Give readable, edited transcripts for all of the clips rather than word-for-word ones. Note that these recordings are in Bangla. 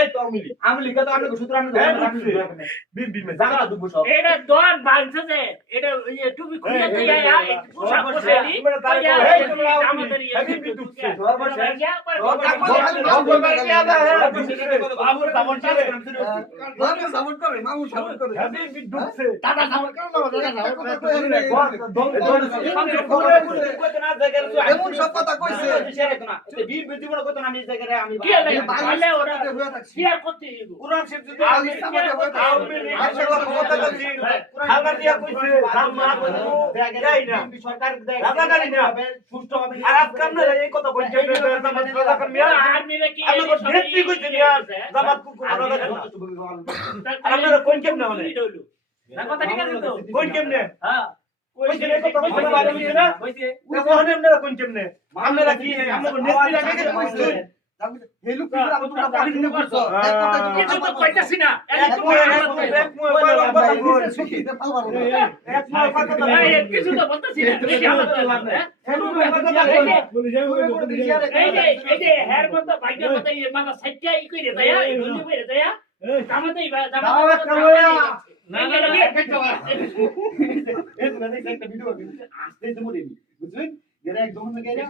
এই তো আমি লিখে তো আপনি সূত্র আমি বিম বিম জানা দুবো সব এটা দন বানছে যে এটা ওই টুপি খুলে দিয়ে আয় পোশাক পরে দি আমাদের বিম বিম ঢুকছে বাবুর সামন চালে মামু সাপোর্ট করে মামু সাপোর্ট করে বিম বিম ঢুকছে দাদা সাপোর্ট করো না দাদা সাপোর্ট এমন সব কথা কইছে বিম বিম জীবন কত না আমি জায়গায় আমি কি লাগে বলে ওরা শেয়ার করতে কুরআন শরীফ যদি আলী সামনে হইতা মাশাআল্লাহ ক্ষমতা দিছি খালদা দিয়া কইছে জামাত দেয় না সরকার দেয় রাজাকারী না সুষ্ঠুভাবে খারাপ কাম না এই কথা কইছে জামাত রাজাকার মিয়া আর্মিরা কি আপনারা নেত্রী কইছে নিয়া জামাত কো রাজাকার না আপনারা কোন কেমনে মানে না কথা ঠিক আছে তো কোন কেমনে হ্যাঁ কইছে এই কথা কইছে বাইরে কইছে না কইছে ওখানে আপনারা কোন কেমনে আপনারা কি আমাদের নেত্রী লাগে কইছে হেলু কি আমরা তোমরা বাড়ি নিয়ে করছো এক কথা কিছু তো কইতাছি না কিছু তো বলতাছি না এই যে হেয়ার মতো ভাইটা মতো এই মাথা সাইডটা ই কইরে দেয়া এই বলি কইরে দেয়া জামাতেই না না না একটা ভিডিও আসতে তো মনে বুঝলেন এরা একদম না গেলে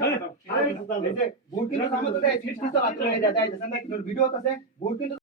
বুট কিন্তু আমাদের 30 30 ভিডিও আছে বুট কিন্তু